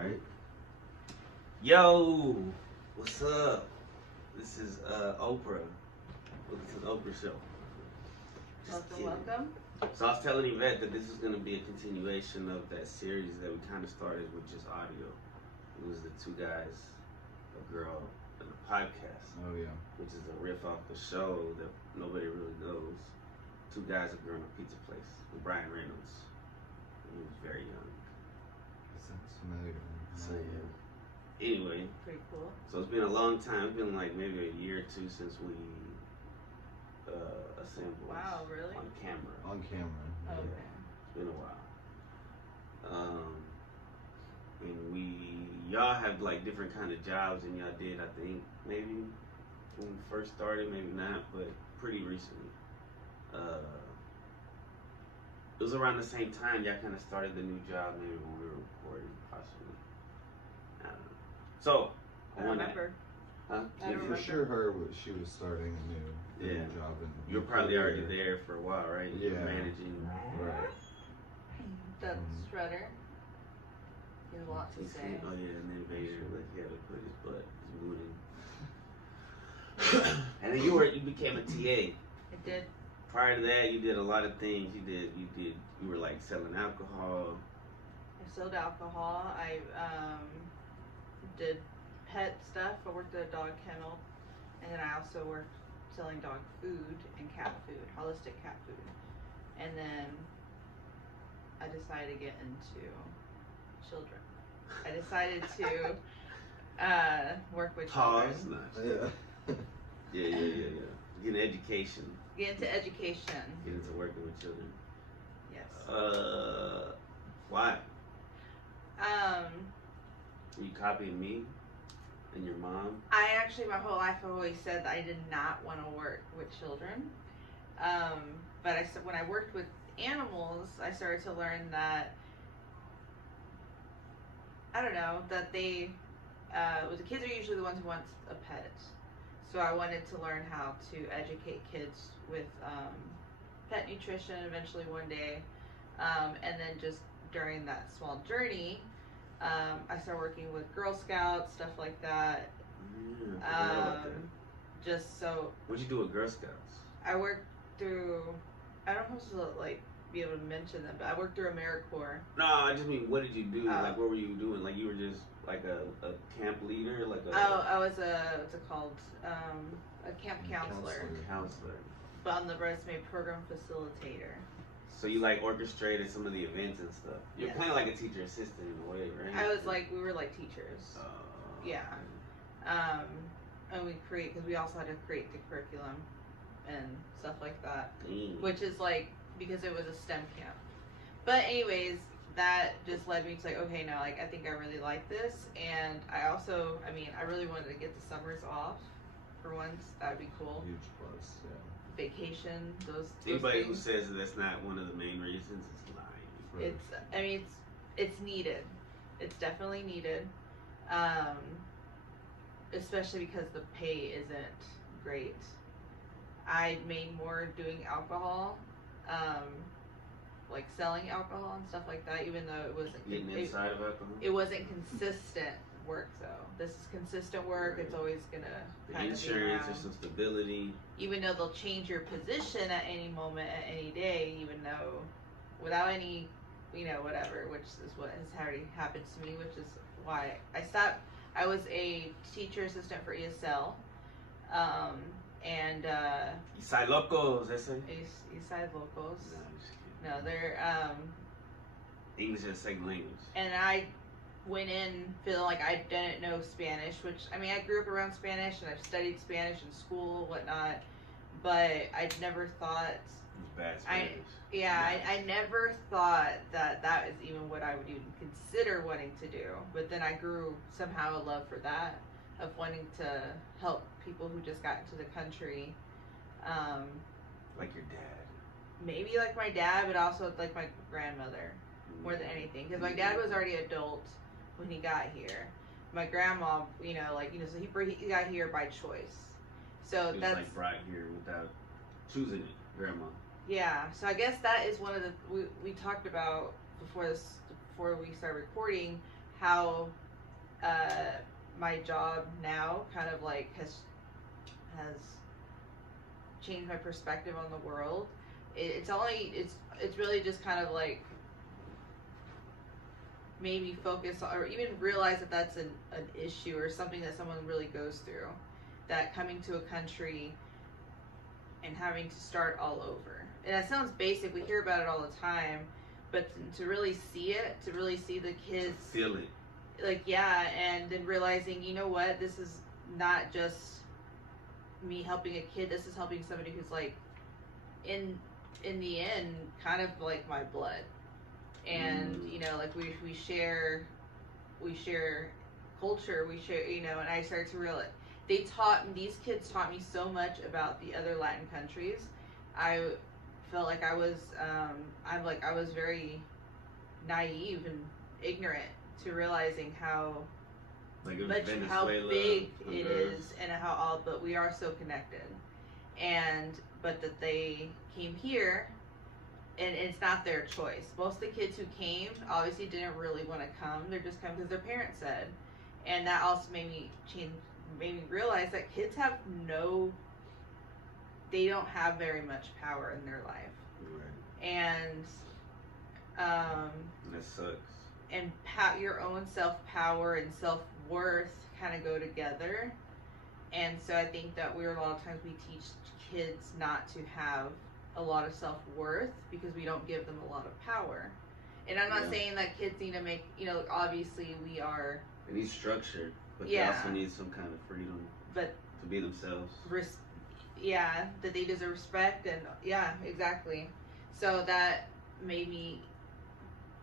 Alright. Yo! What's up? This is Oprah. Welcome to the Oprah Show. Welcome. So I was telling Yvette that this is going to be a continuation of that series that we kind of started with just audio. It was the two guys, a girl, and a podcast. Oh yeah. Which is a riff off the show that nobody really knows. Two guys, a girl, and a pizza place with Brian Reynolds. He was very young. Sounds familiar. So yeah. Anyway. Pretty cool. So it's been a long time. It's been like maybe a year or two since we assembled. Wow, really? On camera. On camera. Oh, okay. It's been a while. And y'all have like different kind of jobs than y'all did, I think, maybe when we first started, maybe not, but pretty recently. It was around the same time y'all kind of started the new job, maybe when we were recording, possibly. I don't know. So, I don't remember. Huh? I don't For remember. sure, she was starting a new job. You were probably already there for a while, right? You were Yeah. managing. Right. That's Shredder. He has a lot to say. Oh yeah, and then Vader, like he had to put his butt, his booty. And then you became a TA. It did. Prior to that, you did a lot of things. You were like selling alcohol. I sold alcohol. I did pet stuff. I worked at a dog kennel, and then I also worked selling dog food and cat food, holistic cat food. And then I decided to get into children. I decided to work with children. Pause. Nice. Yeah. Get an education. Get into education. Get into working with children. Yes. Why? Um, Were you copying me and your mom? I actually, my whole life, I've always said that I did not want to work with children. But when I worked with animals, I started to learn that, I don't know, that the kids are usually the ones who want a pet. So I wanted to learn how to educate kids with pet nutrition eventually one day. And then just during that small journey, I started working with Girl Scouts, stuff like that. Yeah, I forgot about that. Just so. What'd you do with Girl Scouts? I worked through, I don't know if I'm supposed to like be able to mention them, but I worked through AmeriCorps. No, I just mean, what did you do? Like, what were you doing? Like, you were just like a camp leader? Like I was what's it called? A camp counselor. Counselor. But on the resume, program facilitator. So you like orchestrated some of the events and stuff. You're Yes. playing like a teacher assistant in a way, right? I was like, we were like teachers. Yeah. And because we also had to create the curriculum and stuff like that. Which is like, because it was a STEM camp. But anyways, that just led me to like, okay, no, like I think I really like this. And I also, I really wanted to get the summers off for once. That would be cool. Huge plus, yeah. Vacation, those Anybody who things. says that that's not one of the main reasons is lying. It's needed. It's definitely needed. Especially because the pay isn't great. I made more doing alcohol, like selling alcohol and stuff like that, even though it wasn't Getting inside of alcohol? It wasn't consistent work though. This is consistent work. Right. It's always gonna The kind of be insurance, around. there's some stability. Even though they'll change your position at any moment, at any day, even though without any, whatever, which is what has already happened to me, which is why I stopped. I was a teacher assistant for ESL, and Eastside locals, they say. Eastside locals. No, I'm just kidding. No, they're English as a second language. and I went in feeling like I didn't know Spanish, which I grew up around Spanish and I've studied Spanish in school, whatnot, but I never thought. It was bad Spanish. I never thought that is even what I would even consider wanting to do. But then I grew somehow a love for that, of wanting to help people who just got into the country. Like your dad. Maybe like my dad, but also like my grandmother more than anything. Because my dad was already adult when he got here. My grandma, so he got here by choice. So He was that's like brought here without choosing it, grandma. Yeah, so I guess that is one of the we talked about before we started recording how my job now kind of like has changed my perspective on the world. It's really just kind of like made me focus or even realize that that's an issue or something that someone really goes through, that coming to a country and having to start all over. And that sounds basic, we hear about it all the time, but to really see it, to really see the kids feel it, like, yeah, and then realizing, you know what, this is not just me helping a kid, this is helping somebody who's like in the end kind of like my blood. And you know, like we share culture, we share, you know, and I started to realize these kids taught me so much about the other Latin countries. I felt like I was very naive and ignorant to realizing how like much how big it is and but we are so connected. But that they came here, and it's not their choice. Most of the kids who came obviously didn't really want to come. They're just coming because their parents said. And that also made me realize that kids they don't have very much power in their life. Right. And that sucks. And your own self-power and self-worth kind of go together. And so I think that a lot of times we teach kids not to have a lot of self-worth because we don't give them a lot of power. And I'm not saying that kids need to make, you know, obviously they need structure, but they also need some kind of freedom to be themselves. That they deserve respect, and exactly. So that made me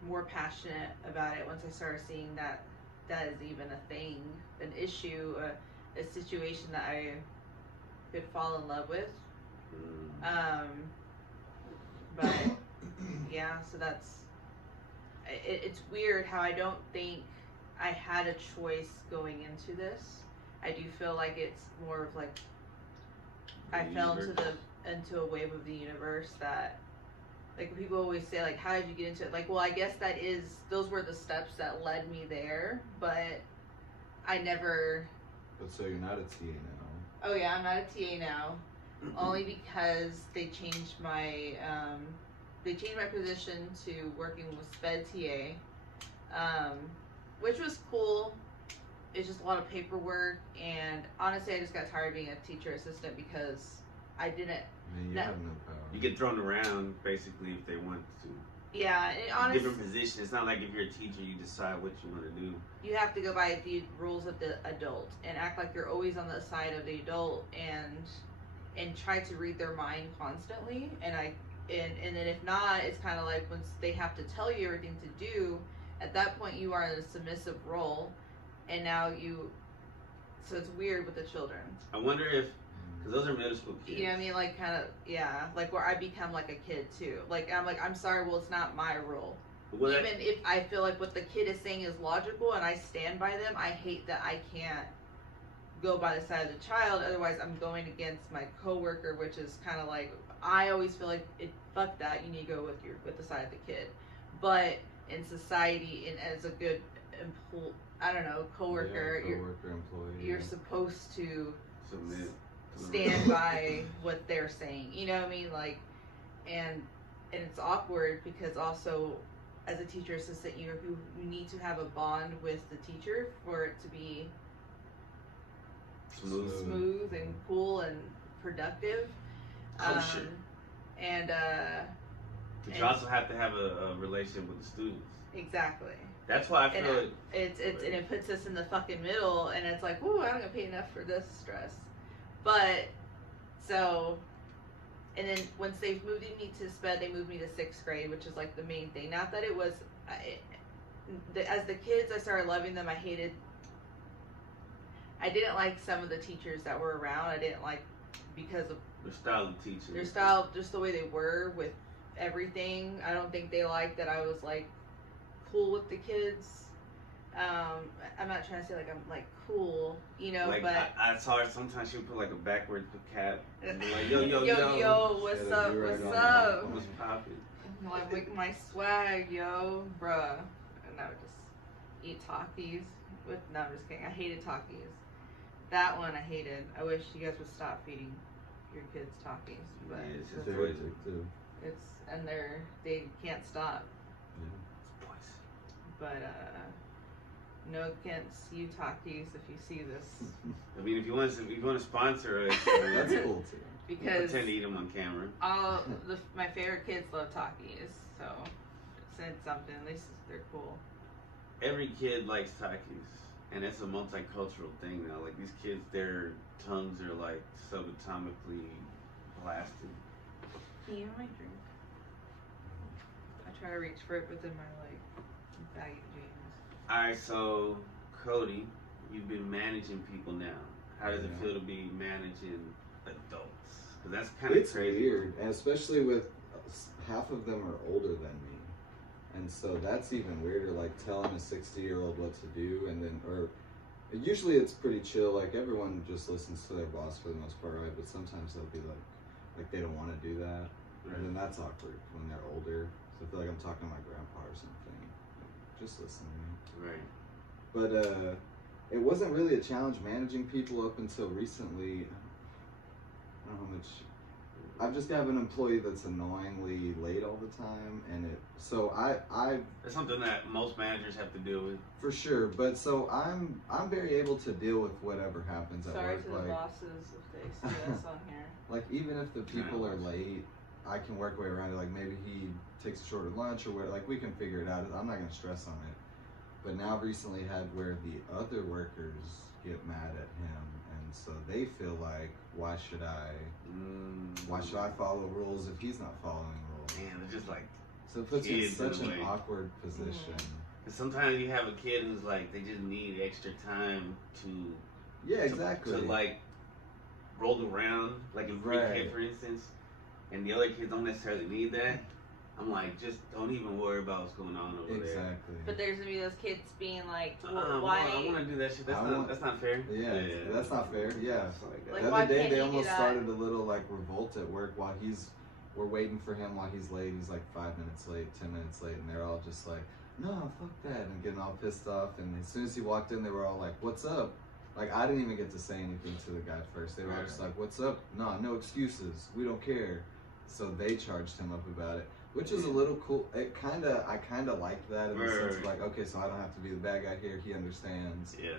more passionate about it once I started seeing that is even a thing, an issue, a situation that I could fall in love with. But so it's weird how I don't think I had a choice going into this. I do feel like it's more of like I fell into a wave of the universe that, like, people always say, like, how did you get into it? Like, well, I guess those were the steps that led me there, but I never. But so you're not a TA now? Oh yeah, I'm not a TA now. Only because they changed my position to working with sped TA, which was cool. It's just a lot of paperwork, and honestly, I just got tired of being a teacher assistant because I didn't. You have no power. You get thrown around basically if they want to. Yeah, and honestly, different positions. It's not like if you're a teacher, you decide what you want to do. You have to go by the rules of the adult and act like you're always on the side of the adult and try to read their mind constantly. And then if not, it's kind of like once they have to tell you everything to do, at that point you are in a submissive role, and now so it's weird with the children. I wonder if, because those are middle school kids. You know what I mean? Like, kind of, like where I become like a kid too. Like, I'm sorry, well, it's not my rule. Well, even if I feel like what the kid is saying is logical and I stand by them, I hate that I can't go by the side of the child. Otherwise, I'm going against my coworker, which is kind of like, I always feel like, fuck that, you need to go with the side of the kid. But in society, and as a good coworker, employee, you're supposed to submit, stand by what they're saying. You know what I mean? Like, and it's awkward because also as a teacher assistant, you need to have a bond with the teacher for it to be smooth and cool and productive. Kosher. But you also have to have a relationship with the students. Exactly. That's why I feel and it puts us in the fucking middle, and it's like, ooh, I don't get paid enough for this stress. But so, and then once they moved me to SPED, they moved me to 6th grade, which is like the main thing. Not that it was, as the kids, I started loving them. I didn't like some of the teachers that were around. I didn't like because of their style of teaching. Their style, just the way they were with everything. I don't think they liked that I was like cool with the kids. I'm not trying to say like I'm like cool, you know, like, but it's hard. Sometimes she would put like a backwards cap and be like, yo, what's up, what's poppin'? Like my swag, yo, bruh, and I would just eat Takis with. No, I'm just kidding. I hated Takis. That one I hated. I wish you guys would stop feeding your kids Takis. But Yeah, it's just They're poison. addictive. they can't stop. It's poison. But no against you Takis if you see this. I mean, if you want to sponsor us, That's cool too. Because pretend to eat them on camera. my favorite kids love Takis, so said something. At least they're cool. Every kid likes Takis, and it's a multicultural thing now. Like these kids, their tongues are like subatomically blasted. Can you have my drink? I try to reach for it within my baggy jeans. All right, so Cody, you've been managing people now. How does it feel to be managing adults? Because that's kind of crazy. It's weird, and especially with half of them are older than me. And so that's even weirder, like telling a 60-year-old what to do, and then, or usually it's pretty chill, like everyone just listens to their boss for the most part, right? But sometimes they'll be like they don't want to do that, and then that's awkward when they're older. So I feel like I'm talking to my grandpa or something, like, just listen to me. Right. But it wasn't really a challenge managing people up until recently. I don't know how much. I've just got an employee that's annoyingly late all the time, and so I That's something that most managers have to deal with. for sure. But so I'm very able to deal with whatever happens at Sorry work. to the bosses if they see us on here. Like even if the people are late, I can work way around it. Like maybe he takes a shorter lunch or what. Like we can figure it out. I'm not gonna stress on it. But now I've recently had where the other workers get mad at him, and so they feel like, why should I follow rules if he's not following rules? Man, they're just like. So it puts you in kids such in a an way. awkward position. Cause sometimes you have a kid who's like, they just need extra time to. Yeah, exactly. To like roll around, like in pre-K, for instance, and the other kids don't necessarily need that. I'm like, just don't even worry about what's going on over there. Exactly. But there's gonna be those kids being like, Well, why? I want to do that shit. That's not fair. Yeah, that's not fair. Yeah. Like, The why other day can't they you do almost that? started a little like revolt at work while we're waiting for him while he's late. He's like 5 minutes late, 10 minutes late, and they're all just like, no, fuck that, and getting all pissed off. And as soon as he walked in, they were all like, what's up? Like, I didn't even get to say anything to the guy first. They were all just like, what's up? No excuses. We don't care. So they charged him up about it, which is a little cool. I kind of like that in the sense of like, okay, so I don't have to be the bad guy here. He understands. Yeah.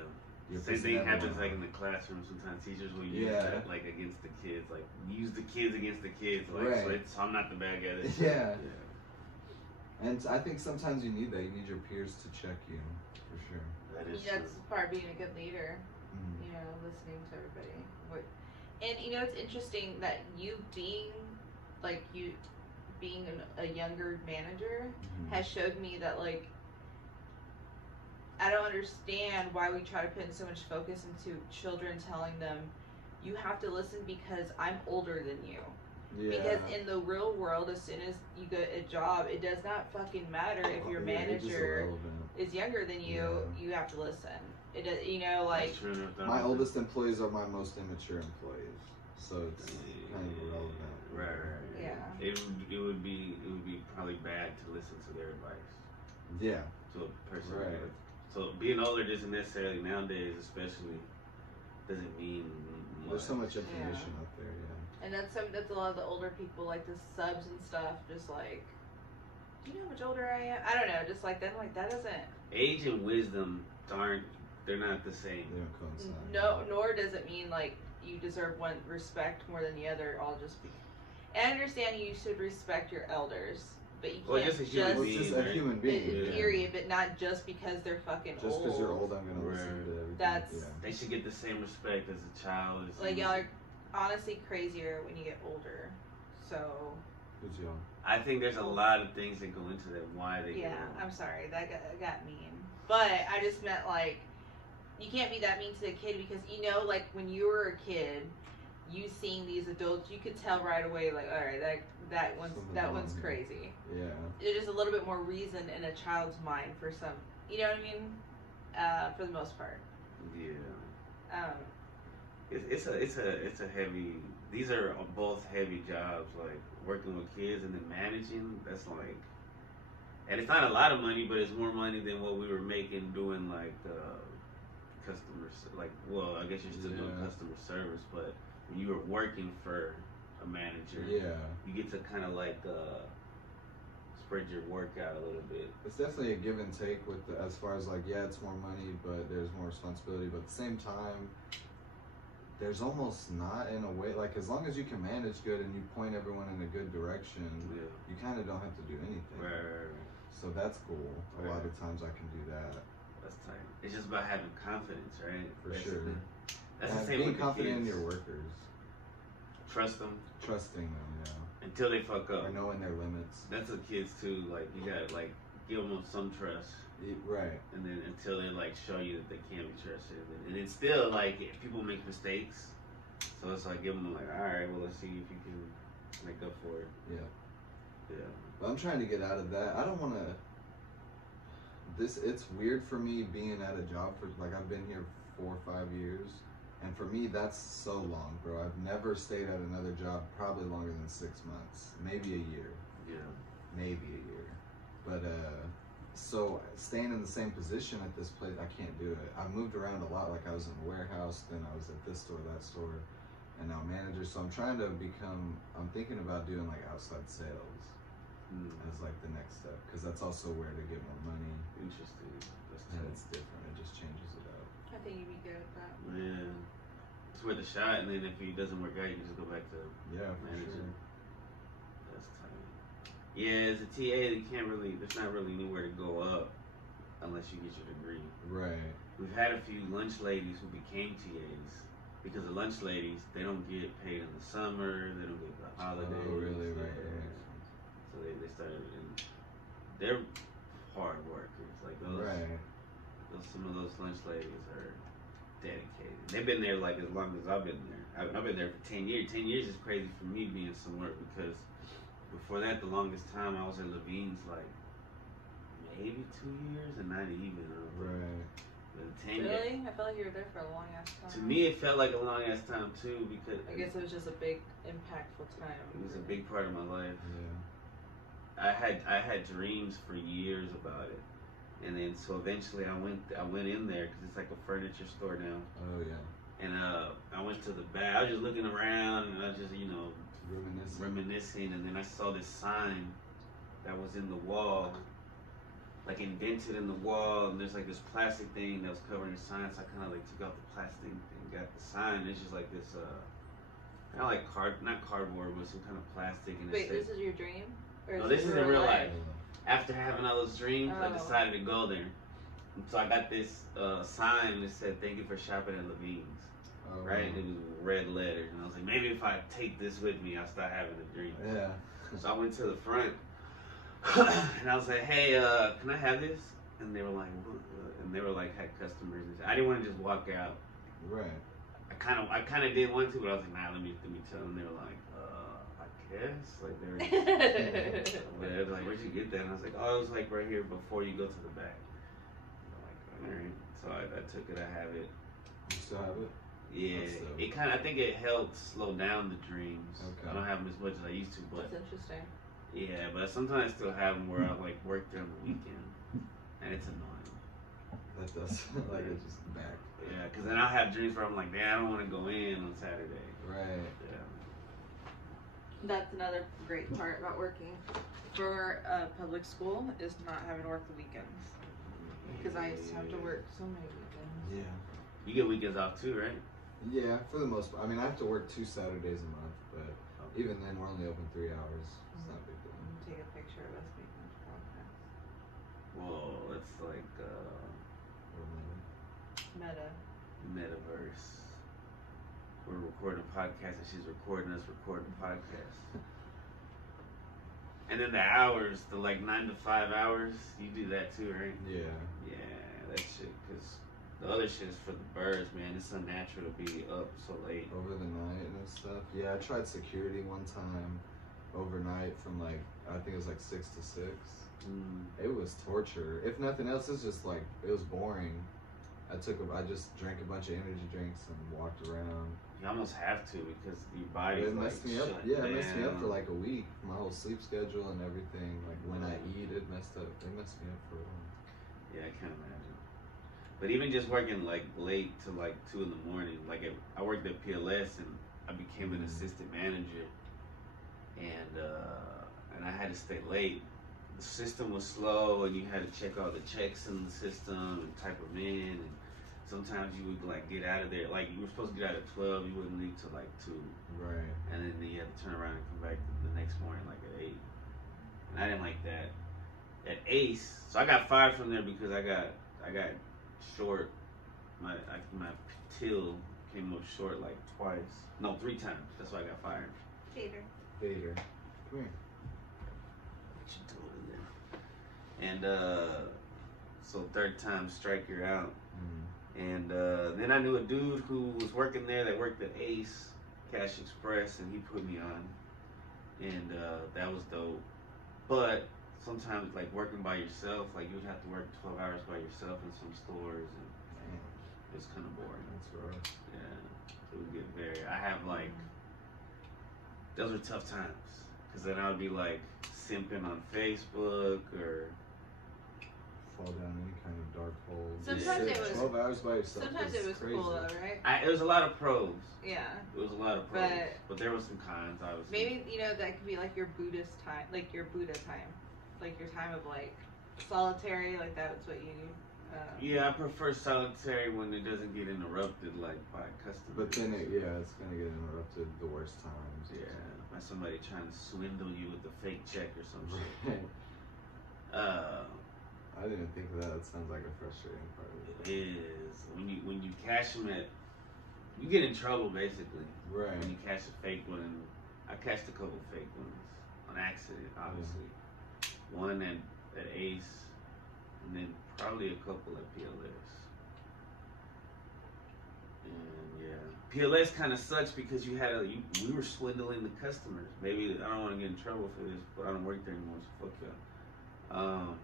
You're Same pissing thing everyone happens like off. in the classroom. Sometimes teachers will use that like against the kids, like use the kids against the kids. Like so I'm not the bad guy. Yeah. And I think sometimes you need that. You need your peers to check you, for sure. That is That's true. part of being a good leader. Mm. You know, listening to everybody. And you know, it's interesting that you being a younger manager has showed me that like I don't understand why we try to put in so much focus into children telling them you have to listen because I'm older than you. Yeah. Because in the real world, as soon as you get a job, it does not fucking matter if your manager is younger than you. You have to listen. It does, you know, like my oldest employees are my most immature employees, so it's kind of irrelevant. Right. Yeah. It would be probably bad to listen to their advice. Yeah. To a person. Right. So being older doesn't necessarily nowadays, especially, doesn't mean much. There's so much information out there. Yeah. And that's a lot of the older people, like the subs and stuff, just like, do you know how much older I am? I don't know, just like that. Like that doesn't. Age and wisdom they're not the same. They don't coincide. No, nor does it mean like you deserve one respect more than the other. All just be. And I understand you should respect your elders, but you can't just a human being. Just a human being. Period, but not just because they're fucking old. Just because you're old, I'm gonna listen to everything. That's. They should get the same respect as a child. Like y'all are honestly crazier when you get older. So. Who's y'all? I think there's a lot of things that go into that. Why they. Yeah, I'm sorry, that got mean. But I just meant like, you can't be that mean to the kid because you know, like when you were a kid, you seeing these adults, you could tell right away, like, all right, that one's crazy. Yeah. There's just a little bit more reason in a child's mind for some, you know what I mean? For the most part. Yeah. It's a heavy. These are both heavy jobs, like working with kids and then managing. That's like, And it's not a lot of money, but it's more money than what we were making doing like customers. Like, well, I guess you're still doing customer service, but when you were working for a manager, you get to kind of like spread your work out a little bit. It's definitely a give and take with as far as like, yeah, it's more money, but there's more responsibility. But at the same time, there's almost not, in a way, like as long as you can manage good and you point everyone in a good direction, you kind of don't have to do anything. Right. So that's cool. A lot of times I can do that. That's tight. It's just about having confidence, right? That's sure. That's the same being with confident the kids. in your workers. Trust them. Trusting them, until they fuck up. Or knowing their limits. That's with kids too. Like you gotta like give them some trust. Right. And then until they like show you that they can't be trusted, and it's still like if people make mistakes, so it's like give them like, all right, well let's see if you can make up for it. Yeah. But I'm trying to get out of that. I don't want to. It's weird for me being at a job for like I've been here 4 or 5 years. And for me, that's so long, bro. I've never stayed at another job probably longer than 6 months, maybe a year. Maybe a year. But so staying in the same position at this place, I can't do it. I moved around a lot. Like I was in a warehouse, then I was at this store, that store, and now manager. So I'm trying to I'm thinking about doing like outside sales as like the next step, because that's also where to get more money. Interesting. And it's different. It just changes it up. I think you'd be good at that. Yeah. It's worth a shot, and then if it doesn't work out, you can just go back to managing. Sure. That's tight. Yeah, as a TA, there's not really anywhere to go up unless you get your degree. Right. We've had a few lunch ladies who became TAs because the lunch ladies, they don't get paid in the summer, they don't get the holidays. Oh, really? Right. So they started, and they're hard workers. Like those, some of those lunch ladies are dedicated. They've been there like as long as I've been there. I've been there for 10 years. 10 years is crazy for me being somewhere because before that, the longest time I was at Levine's like maybe 2 years and not even. Really? I felt like you were there for a long ass time. To me, it felt like a long ass time too because I guess it was just a big, impactful time. It was a big part of my life. Yeah. I had dreams for years about it. And then so eventually I went in there because it's like a furniture store now. Oh yeah. And I went to the back. I was just looking around and I was just reminiscing. And then I saw this sign that was in the wall, like indented in the wall. And there's like this plastic thing that was covering the sign. So I kind of like took out the plastic and got the sign. It's just like this kind of like not cardboard, but some kind of plastic. And wait, this is your dream? No, this is in real life. After having all those dreams, I decided to go there. And so I got this sign that said, "Thank you for shopping at Levine's." Right? It was red letters. And I was like, maybe if I take this with me, I'll start having a dream. Yeah. So I went to the front and I was like, hey, can I have this? And they were like, had customers. I didn't want to just walk out. Right. I kind of didn't want to, but I was like, nah, let me tell them. They were like, I guess. Like, they were like, where'd you get that? And I was like, oh, it was like right here before you go to the back. I'm like, all right. So I took it, I have it. You still have it? Yeah, it kind of, I think it helped slow down the dreams. Okay. I don't have them as much as I used to, but. That's interesting. Yeah, but sometimes I still have them where I like work during the weekend, and it's annoying. That does, like it's just back. Yeah, because then I'll have dreams where I'm like, man, I don't want to go in on Saturday. Right. Yeah. That's another great part about working for a public school is not having to work the weekends. Because I used to have to work so many weekends. Yeah. You get weekends off too, right? Yeah, for the most part. I mean, I have to work 2 Saturdays a month, but even then, we're only open 3 hours. It's not a big deal. I'm gonna take a picture of us making this podcast. Whoa, that's like Meta. Metaverse. We're recording a podcast and she's recording us recording a podcast. And then the hours, the like 9 to 5 hours, you do that too, right? Yeah. Yeah, that shit, because the other shit is for the birds, man. It's unnatural to be up so late. Over the night and stuff. Yeah, I tried security one time overnight from like, I think it was like 6 to 6. It was torture. If nothing else, it's just like, it was boring. I just drank a bunch of energy drinks and walked around. You almost have to because your body messed me up. Yeah, it messed me up for like a week. My whole sleep schedule and everything. Like when I eat, it messed up. They messed me up for a while. Yeah, I can't imagine. But even just working like late to like 2 in the morning, like I worked at PLS and I became an assistant manager, and I had to stay late. The system was slow, and you had to check all the checks in the system and type them in. And sometimes you would like get out of there, like you were supposed to get out at 12, you wouldn't leave till like 2. Right. And then you had to turn around and come back the next morning like at 8. And I didn't like that. At Ace, so I got fired from there because I got short. My till came up short like 3 times. That's why I got fired. Vader. Come here. What you doing in there? And so 3rd time strike, you're out. And then I knew a dude who was working there that worked at Ace Cash Express, and he put me on, and that was dope. But sometimes, like working by yourself, like you would have to work 12 hours by yourself in some stores, and it was kind of boring. That's rough. Yeah, it would get very. I have like those were tough times because then I would be like simping on Facebook or fall down any kind of dark hole. Sometimes it was 12 hours by yourself. Sometimes it was crazy. cool though, right? It was a lot of pros. Yeah. It was a lot of pros, but there were some cons, obviously. Maybe that could be like your Buddhist time, like your Buddha time, like your time of like solitary, like that's what you. Yeah, I prefer solitary when it doesn't get interrupted like by customers. But then it's gonna get interrupted the worst times. Yeah, by somebody trying to swindle you with a fake check or some shit. I didn't think of that. That sounds like a frustrating part of it. It is when you cash them you get in trouble basically. Right. When you cash a fake one, I cashed a couple fake ones on accident, obviously. Yeah. One at Ace, and then probably a couple at PLS. And yeah, PLS kind of sucks because we were swindling the customers. Maybe I don't want to get in trouble for this, but I don't work there anymore, so fuck y'all.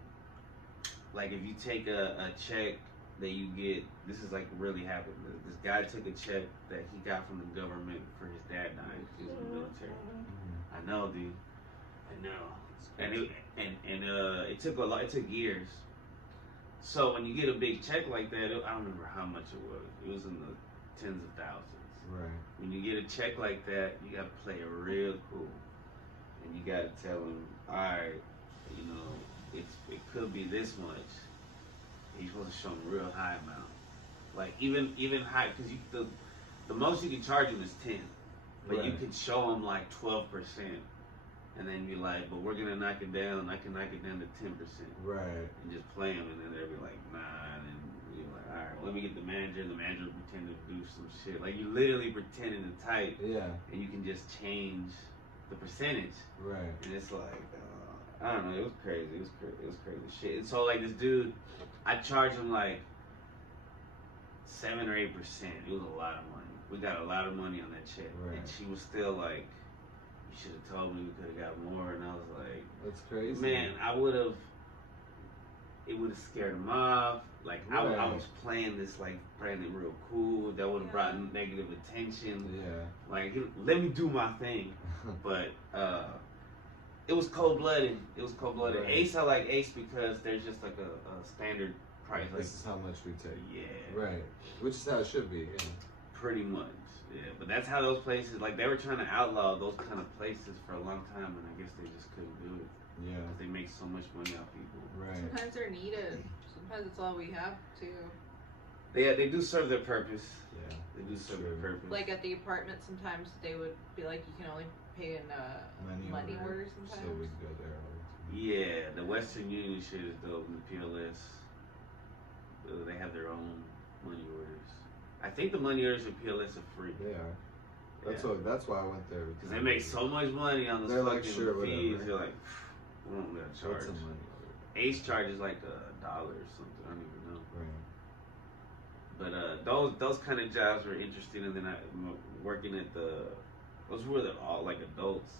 Like if you take a check that you get, this is like really happened. This guy took a check that he got from the government for his dad dying. He was in the military. I know, dude. I know. And it took a lot. It took years. So when you get a big check like that, I don't remember how much it was. It was in the tens of thousands. Right. When you get a check like that, you gotta play it real cool, and you gotta tell them, all right, it could be this much. You're supposed to show them a real high amount, like even high, because the most you can charge them is 10, but you could show them like 12%, and then be like, but we're gonna knock it down. I can knock it down to 10%, right? And just play them, and then they'll be like, nah, and then you're like, all right, let me get the manager, and the manager will pretend to do some shit. Like you literally pretending to type, and you can just change the percentage, right? And it's like. I don't know, it was crazy. It was crazy shit. And so like this dude, I charged him like 7 or 8%. It was a lot of money. We got a lot of money on that check. Right. And she was still like, you should have told me we could have got more. And I was like, that's crazy. Man, it would have scared him off. Like I was playing this like playing it real cool. That would have brought negative attention. Yeah. Like let me do my thing. But it was cold-blooded. Right. Ace, I like Ace because there's just like a standard price. This is how much we take. Yeah. Right. Which is how it should be. Yeah. Pretty much. Yeah. But that's how those places, like they were trying to outlaw those kind of places for a long time, and I guess they just couldn't do it. Yeah. Because they make so much money off people. Right. Sometimes they're needed. Sometimes it's all we have too. They do serve their purpose. Yeah. They do serve their purpose. Like at the apartment, sometimes they would be like, you can only pay in money orders sometimes. So we go there all the time. Yeah, the Western Union shit is dope. The PLS, they have their own money orders. I think the money orders at PLS are free. They are. That's why I went there. Because they make so much money on those fucking fees. Whatever. You're like, we don't gotta charge. What's the money order? Ace charges like $1 or something. I don't even know. Right. But those kind of jobs were interesting. And then working at those were all like adults.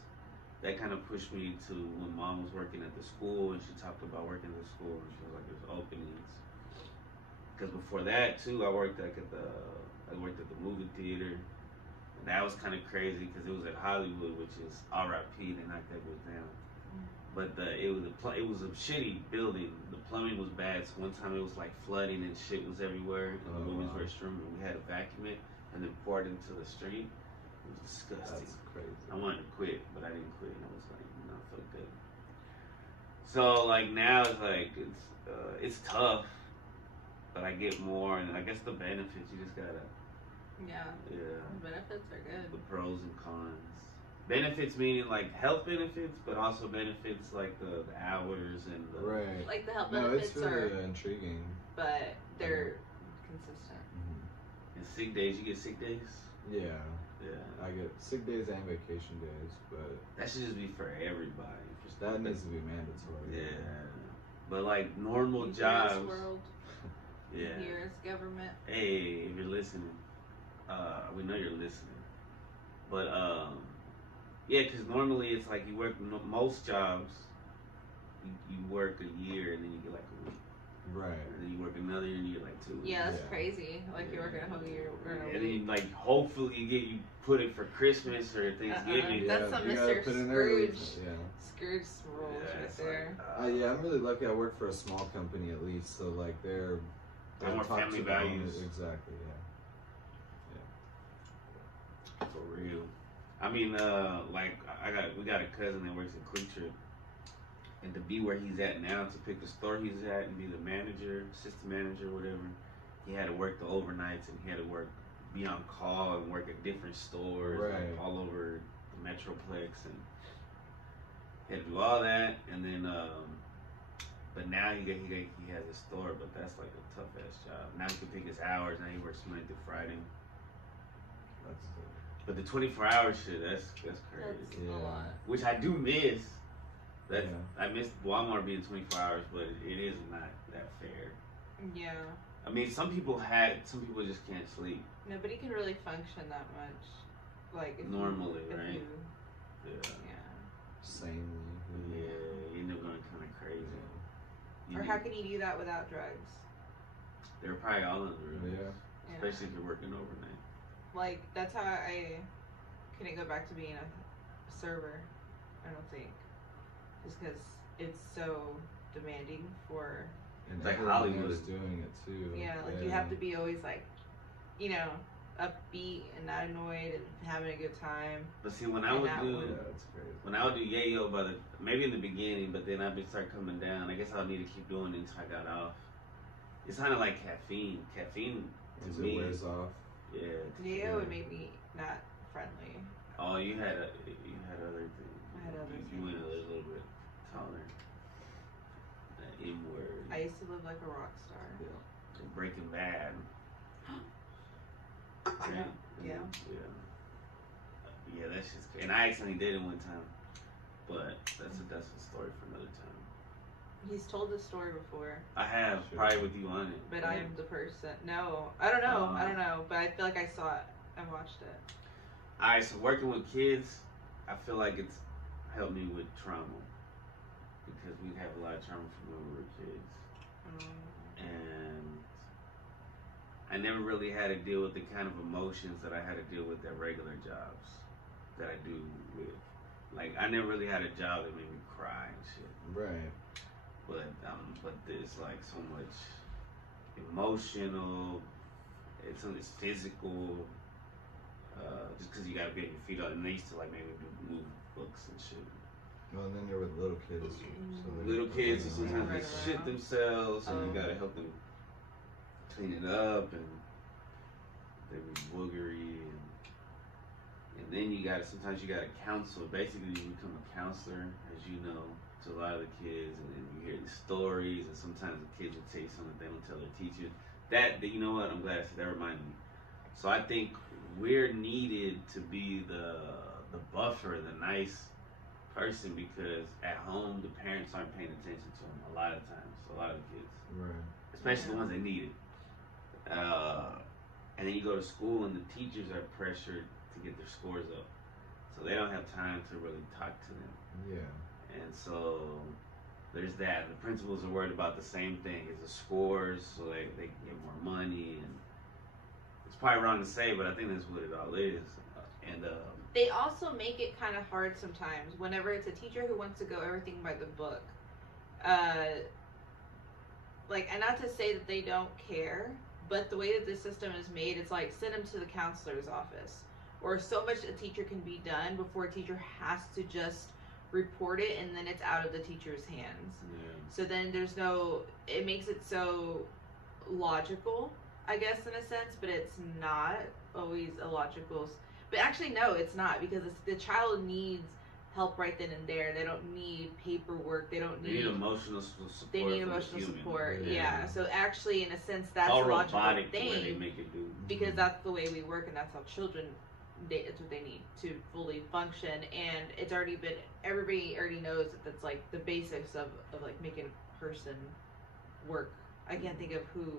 That kind of pushed me to when Mom was working at the school, and she talked about working at the school, and she was like, "There's openings." because before that too, I worked at the movie theater, and that was kind of crazy because it was at Hollywood, which is R.I.P. They knocked that bitch down. But it was a shitty building. The plumbing was bad. So one time it was like flooding and shit was everywhere in the women's restroom, and we had to vacuum it and then pour it into the street. It was disgusting. That's crazy. I wanted to quit, but I didn't quit. I was like, no, fuck that. So like now it's like it's tough, but I get more, and I guess the benefits you just gotta. Yeah. Yeah. The benefits are good. The pros and cons. Benefits meaning like health benefits, but also benefits like the hours and the right. Like the health benefits it's really are intriguing, but they're consistent. Mm-hmm. And sick days, you get sick days. Yeah. Yeah. I get sick days and vacation days, but That should just be for everybody. that needs to be mandatory. Yeah. But like normal U.S. jobs. world, Yeah. U.S. government. Hey, if you're listening, we know you're listening. But yeah, because normally it's like you work most jobs. You work a year and then you get like a week. Right. And then you work another year and you get like 2 weeks. Yeah, that's crazy. Like you're working a whole year. And then like hopefully you put it for Christmas or Thanksgiving. That's some Mr. Scrooge. Scrooge rules right there. Yeah, I'm really lucky. I work for a small company at least, so like they're more family values. Exactly. Yeah. For real. I mean, like we got a cousin that works at Quick Trip, and to be where he's at now, to pick the store he's at and be the manager, assistant manager, whatever, he had to work the overnights and he had to be on call and work at different stores like all over the Metroplex, and he had to do all that, and then but now he has a store, but that's like a tough ass job. Now he can pick his hours. Now he works Monday through Friday. That's But the 24-hour shit, that's crazy. That's a lot. Which I do miss. I miss Walmart being 24 hours, but it is not that fair. Yeah. I mean, some people just can't sleep. Nobody can really function that much. Like if normally, you, right? Yeah. Sanely. Yeah, you end up going kind of crazy. Or how can you do that without drugs? They're probably all on the room. Yeah. Especially if you're working overnight. Like, that's how I couldn't go back to being a server, I don't think. Just because it's so demanding for... And like Hollywood is doing it too. Yeah, like you have to be always like, you know, upbeat and not annoyed and having a good time. But see, when I would do yayo, maybe in the beginning, but then I'd start coming down. I guess I'll need to keep doing it until I got off. It's kind of like caffeine. Caffeine to me wears off. Yeah. Yayo would make me not friendly. Oh, you had other things. I had other things. You went a little bit taller. That M word. I used to live like a rock star. Yeah. Breaking Bad. Right? Yeah. Yeah, that's just crazy. And I accidentally did it one time, but that's a story for another time. He's told this story before. I have, probably with you on it. But I am the person. No, I don't know. But I feel like I saw it. I watched it. Alright, so working with kids, I feel like it's helped me with trauma. Because we have a lot of trauma from when we were kids. And I never really had to deal with the kind of emotions that I had to deal with at regular jobs that I do with. Like, I never really had a job that made me cry and shit. Right. But there's like so much emotional, it's physical, just because you gotta be on your feet. And they used to like maybe move books and shit. Well, and then you're with little kids. So little kids, who sometimes they shit themselves, and you gotta help them clean it up, and they be boogery, and then sometimes you gotta counsel. Basically, you become a counselor, as you know, to a lot of the kids, and then you hear the stories, and sometimes the kids will tell you something they don't tell their teachers. That you know what? I'm glad I said that. Reminded me. So I think we're needed to be the buffer, the nice person, because at home the parents aren't paying attention to them a lot of times. A lot of the kids, right? Especially the ones that need it. And then you go to school, and the teachers are pressured to get their scores up, so they don't have time to really talk to them. Yeah. And so there's that. The principals are worried about the same thing as the scores, so they can get more money. And it's probably wrong to say, but I think that's what it all is. And they also make it kind of hard sometimes whenever it's a teacher who wants to go everything by the book. Like, and not to say that they don't care, but the way that the system is made, it's like send them to the counselor's office, or so much a teacher can be done before a teacher has to just report it, and then it's out of the teacher's hands. Yeah. So then there's no, it makes it so logical, I guess, in a sense, but it's not always illogical. But actually, no, it's not, because the child needs help right then and there. They don't need paperwork. They need emotional support. They need emotional support. Yeah. So actually, in a sense, that's all a logical robotic thing. The way they make it do. Because that's the way we work, and that's how children. It's what they need to fully function, and it's already been. Everybody already knows that that's like the basics of like making a person work. I can't think of who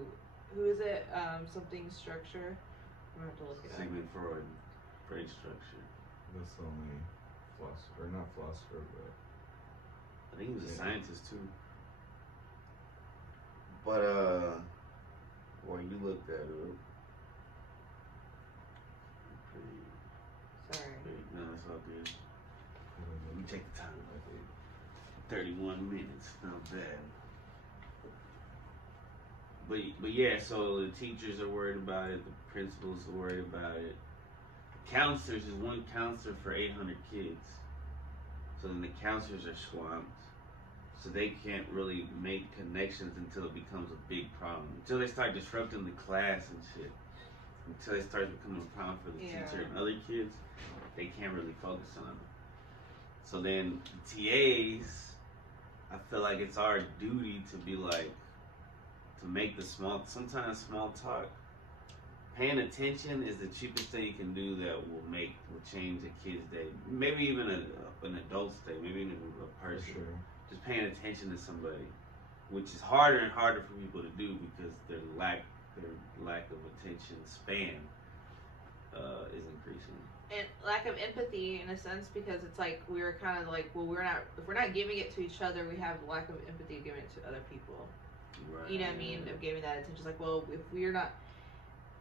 is it. Something structure. I'm gonna have to look it up. Sigmund Freud, brain structure. That's only philosopher, not philosopher, but I think he was a scientist too. But or you looked that up. Sorry. No, that's all good. Let me take the time. 31 minutes, not bad. But yeah, so the teachers are worried about it, the principals are worried about it. Counselors is one counselor for 800 kids. So then the counselors are swamped. So they can't really make connections until it becomes a big problem. Until they start disrupting the class and shit. Until it starts becoming a problem for the teacher and other kids, they can't really focus on it. So then the TAs, I feel like it's our duty to be like, to make the sometimes small talk. Paying attention is the cheapest thing you can do that will change a kid's day. Maybe even an adult's day, maybe even a person. Sure. Just paying attention to somebody, which is harder and harder for people to do because their lack of attention span is increasing. And lack of empathy, in a sense, because it's like we're kind of like, well, if we're not giving it to each other, we have lack of empathy giving it to other people. Right. You know what I mean? Of giving that attention. Like, well, if we're not,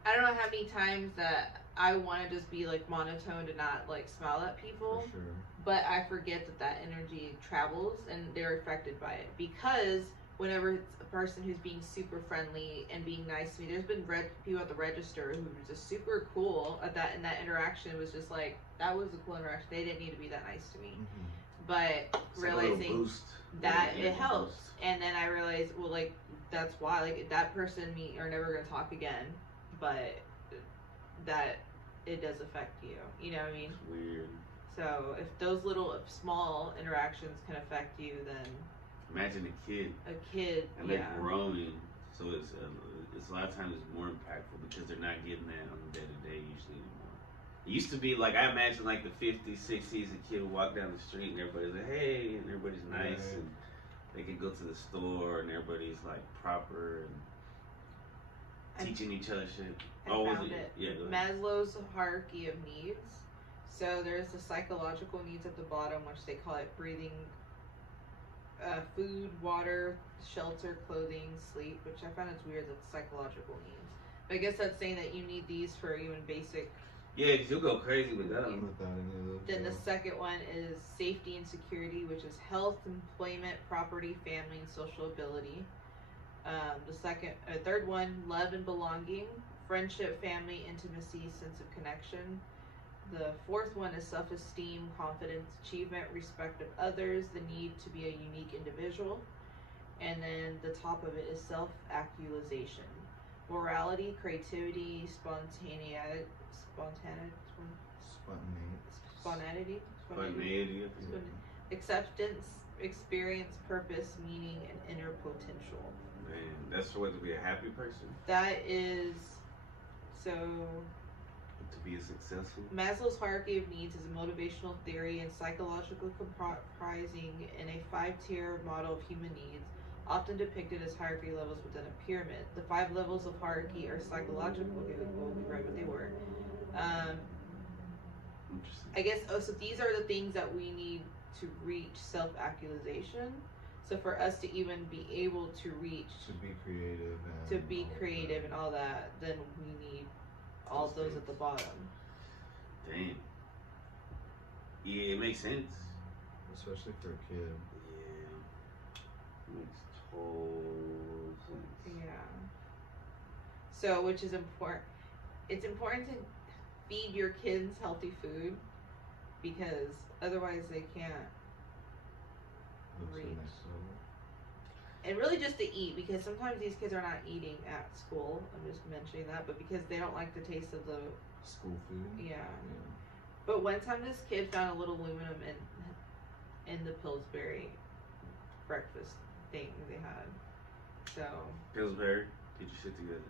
I don't know how many times that I want to just be like monotone and not like smile at people, For sure. but I forget that energy travels and they're affected by it, because whenever it's a person who's being super friendly and being nice to me, there's been people at the register who were just super cool at that, and that interaction was just like, that was a cool interaction. They didn't need to be that nice to me. Mm-hmm. But It's realizing that it helps, and then I realized, well, like, that's why, like, that person and me are never gonna talk again, but that it does affect you. You know what I mean? It's weird. So if those little small interactions can affect you, then imagine a kid. And they're growing, so it's a lot of times it's more impactful because they're not getting that on the day to day usually anymore. It used to be like, I imagine like the 50s, 60s, a kid would walk down the street and everybody's like, hey, and everybody's nice, Right. and they could go to the store and everybody's like proper and teaching each other shit. I found it. Yeah, go ahead. Maslow's hierarchy of needs. So there's the psychological needs at the bottom, which they call it breathing, food, water, shelter, clothing, sleep, which I find it's weird, that's psychological needs. But I guess that's saying that you need these for even basic. Yeah, because you'll go crazy with that. Without any of those. Then the second one is safety and security, which is health, employment, property, family, and social ability. The third one, love and belonging, friendship, family, intimacy, sense of connection. The fourth one is self-esteem, confidence, achievement, respect of others, the need to be a unique individual. And then the top of it is self-actualization, morality, creativity, spontaneity, acceptance, experience, purpose, meaning, and inner potential. Man, that's what to be a happy person. That is so. To be successful. Maslow's hierarchy of needs is a motivational theory and psychological comprising in a 5-tier model of human needs, often depicted as hierarchy levels within a pyramid. The 5 levels of hierarchy are psychological. Okay, well, we read what they were. Interesting. I guess. Oh, so these are the things that we need to reach self-actualization. So for us to even be able to reach, to be creative and all that, then we need all those at the bottom. Damn. Yeah, it makes sense. Especially for a kid. Yeah. Makes total sense. Yeah. So, which is important. It's important to feed your kids healthy food because otherwise they can't reach. And really just to eat, because sometimes these kids are not eating at school. I'm just mentioning that, but because they don't like the taste of the school food. Yeah. But one time this kid found a little aluminum in the Pillsbury breakfast thing they had. So Pillsbury, get your shit together.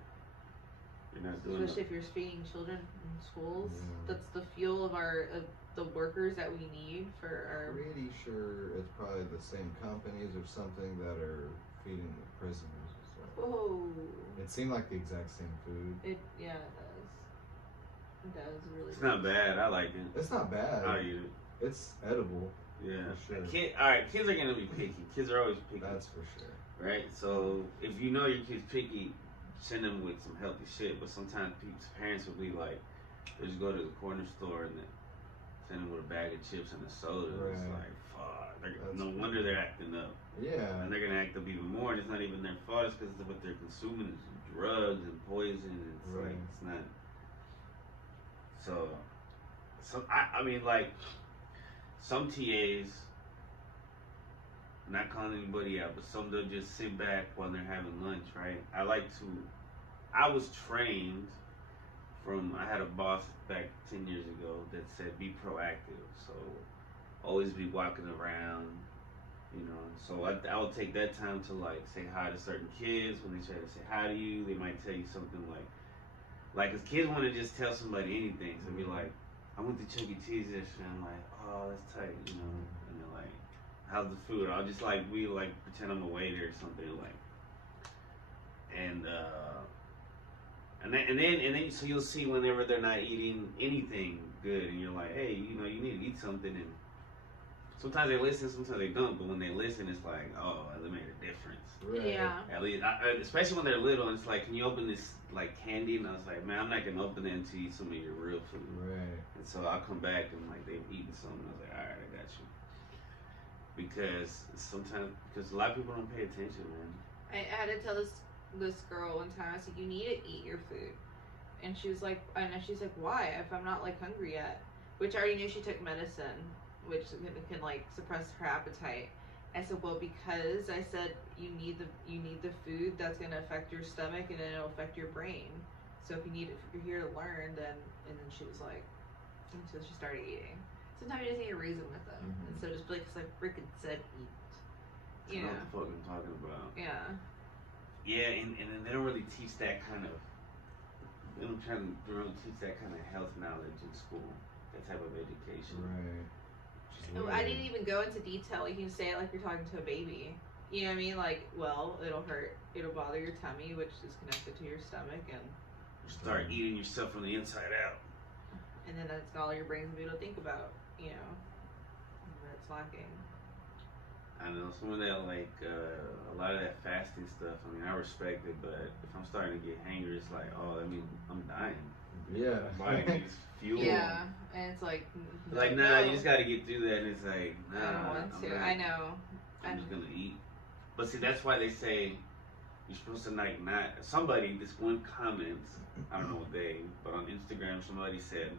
You're not doing especially if you're feeding children in schools. That's the fuel of the workers that we need for our. Pretty sure it's probably the same companies or something that are feeding the prisoners as well. Oh. It seemed like the exact same food. It does. It does really. It's not bad. I like it. It's not bad. I eat it. It's edible. Yeah. For sure. Kids are gonna be picky. Kids are always picky. That's for sure. Right? So if you know your kid's picky, send them with some healthy shit. But sometimes parents will be like, they just go to the corner store and then send them with a bag of chips and a soda. Right. It's like, fuck. No wonder they're acting up. Yeah. And they're gonna act up even more. And it's not even their fault. It's because what they're consuming is drugs and poison. And it's like, it's not. So I mean, like, some TAs, not calling anybody out, but some they'll just sit back while they're having lunch, right? I was trained I had a boss back 10 years ago that said be proactive. So always be walking around, you know. So I would take that time to like say hi to certain kids. When they try to say hi to you, they might tell you something like, cause kids want to just tell somebody anything. So be like, I went to Chuck E. Cheese yesterday. I'm like, oh, that's tight, you know. And they're like, how's the food? I'll just like pretend I'm a waiter or something like. And then so you'll see whenever they're not eating anything good, and you're like, hey, you know, you need to eat something. And sometimes they listen, sometimes they don't. But when they listen, it's like, oh, it made a difference. Right. Yeah. At least, especially when they're little, and it's like, can you open this like candy? And I was like, man, I'm not gonna open it until you eat some of your real food. Right. And so I'll come back and like they've eaten something. I was like, all right, I got you. Because a lot of people don't pay attention, man. I had to tell this girl one time. I said, you need to eat your food, and she's like, why? If I'm not like hungry yet, which I already knew she took medicine, which can like suppress her appetite. I said, well, because I said you need the food that's gonna affect your stomach and then it'll affect your brain. So if you're here to learn, then and then she was like, and so she started eating. Sometimes you just need to reason with them, and so just be like, 'cause I freaking said eat. You know what the fuck I'm talking about. Yeah. Yeah, and they don't really teach that kind of. They don't really teach that kind of health knowledge in school. That type of education. Right. No, I didn't even go into detail. You can say it like you're talking to a baby. You know what I mean? Like, well, it'll hurt. It'll bother your tummy, which is connected to your stomach, and you start eating yourself from the inside out. And then that's all your brain's able to think about. You know, where it's lacking. I know some of that, like a lot of that fasting stuff. I mean, I respect it, but if I'm starting to get hangry, it's like, oh, I mean, I'm dying. Yeah. My body needs fuel. Yeah, and it's like, nah, you just got to get through that, and it's like, nah, I don't want to. I know. I'm just gonna eat. But see, that's why they say you're supposed to like not. Somebody, this one comments, I don't know what they, but on Instagram, somebody said,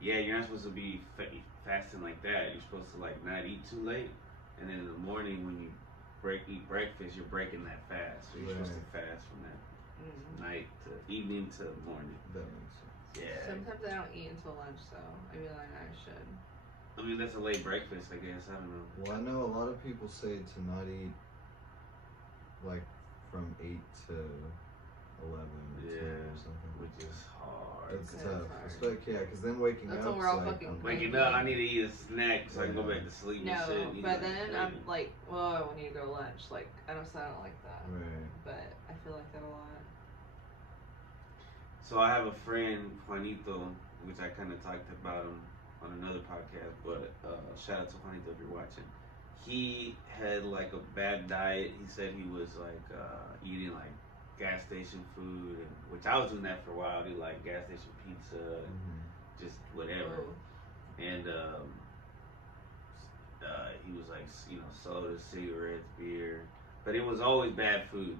yeah, you're not supposed to be fasting like that. You're supposed to like not eat too late. And then in the morning when you eat breakfast, you're breaking that fast. So you're supposed to fast from that night to evening to morning. That makes sense. Yeah. Sometimes I don't eat until lunch, so I feel like I should. I mean, that's a late breakfast, I guess. I don't know. Well, I know a lot of people say to not eat like from 8 to 11 or 10 or something. Which is hard. It's tough. Because then waking that's up. When we're all fucking waking up, I need to eat a snack so I can go back to sleep. No, and shit. but then I'm like, well, I need to go to lunch. Like, I don't like that. Right. But I feel like that a lot. So I have a friend, Juanito, which I kind of talked about him on another podcast, but shout out to Juanito if you're watching. he had like a bad diet. He said he was like eating like gas station food, and which I was doing that for a while. I do like gas station pizza, and just whatever. And he was like, you know, soda, cigarettes, beer, but it was always bad food.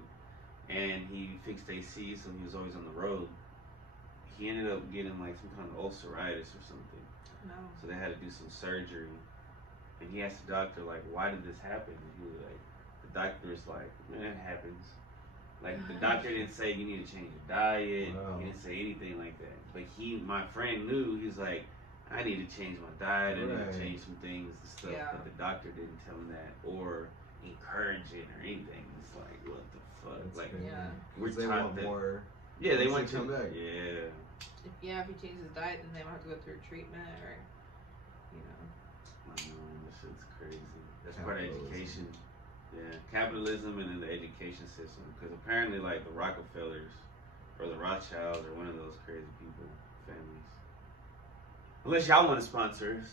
And he fixed AC, so he was always on the road. He ended up getting like some kind of ulceritis or something. No. So they had to do some surgery. And he asked the doctor, like, why did this happen? And he was like, the doctor's like, man, it happens. Like, the doctor didn't say you need to change your diet. Wow. He didn't say anything like that. But my friend knew. He's like, I need to change my diet. I need to change some things and stuff. Yeah. But the doctor didn't tell him that or encourage it or anything. It's like, what the fuck? That's like, crazy. we're they taught want that. more. Yeah, they want to come back. Yeah. If he changes his diet, then they might have to go through treatment or, you know. I know, this shit's crazy. That's part of education. Yeah, capitalism and then the education system. Because apparently, like, the Rockefellers or the Rothschilds are one of those crazy people, families. Unless y'all want to sponsor us.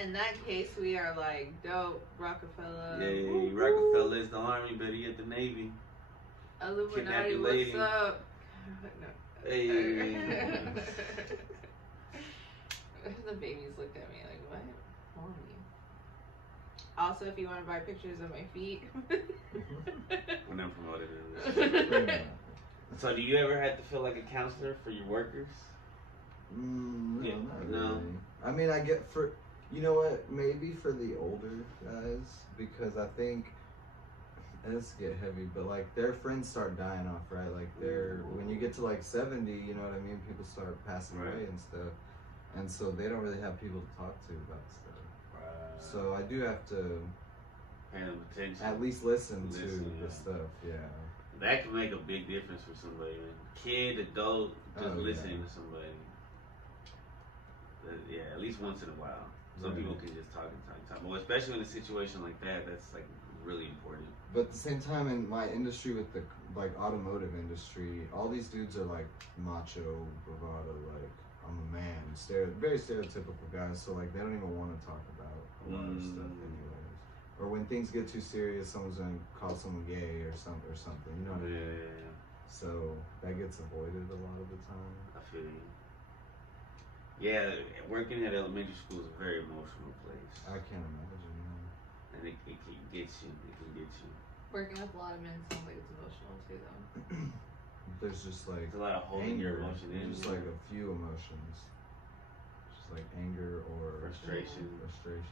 In that case, we are like, dope, Rockefeller. Yeah, Rockefeller is the Army, but he at the Navy. Illuminati, what's up? No. Hey. The babies looked at me like, what? Mommy. Also, if you want to buy pictures of my feet. We're not promoted in this. So, do you ever have to feel like a counselor for your workers? No, Yeah, not no. really. I mean, I get for, you know what, maybe for the older guys, because I think, and this get heavy, but like their friends start dying off, right? Like when you get to like 70, you know what I mean? People start passing away and stuff. And so they don't really have people to talk to about stuff. Right. So I do have to pay them attention. at least listen to the stuff, That can make a big difference for somebody, man. Kid, adult, just listening to somebody. Yeah, at least once in a while. Some people can just talk and talk and talk. Well, especially in a situation like that, that's like really important. But at the same time, in my industry with the like automotive industry, all these dudes are like macho, bravado, like I'm a man, very stereotypical guys. So like they don't even want to talk about a lot of stuff anyways. Or when things get too serious, someone's gonna call someone gay or something. You know what I mean? Yeah. So that gets avoided a lot of the time. I feel you. Yeah, working at elementary school is a very emotional place. I can't imagine. And it can get you. It can get you. Working with a lot of men sounds like it's emotional too, though. There's just like There's a lot of holding your emotion in. Just like a few emotions. Just like anger or frustration.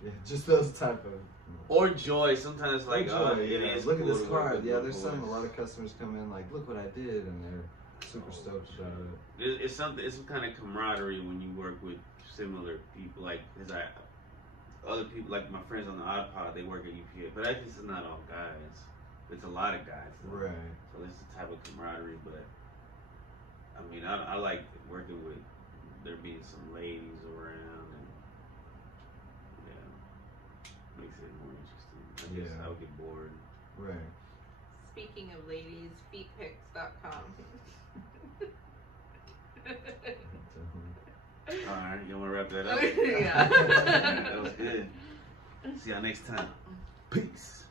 Yeah, just those type of. Or joy. Sometimes like, joy, it is look cool at this to work car. with Yeah, my there's boys. a lot of customers come in like, look what I did, and they're super stoked about it. It's something. It's some kind of camaraderie when you work with similar people. Like, other people, like my friends on the Odd Pod, they work at UPS, but I guess it's not all guys. It's a lot of guys, though. Right. So it's the type of camaraderie. But I mean, I like working with there being some ladies around, and makes it more interesting. I guess I would get bored. Right. Speaking of ladies, feetpics.com. Alright, you want to wrap that up? Yeah. That was good. See y'all next time. Peace.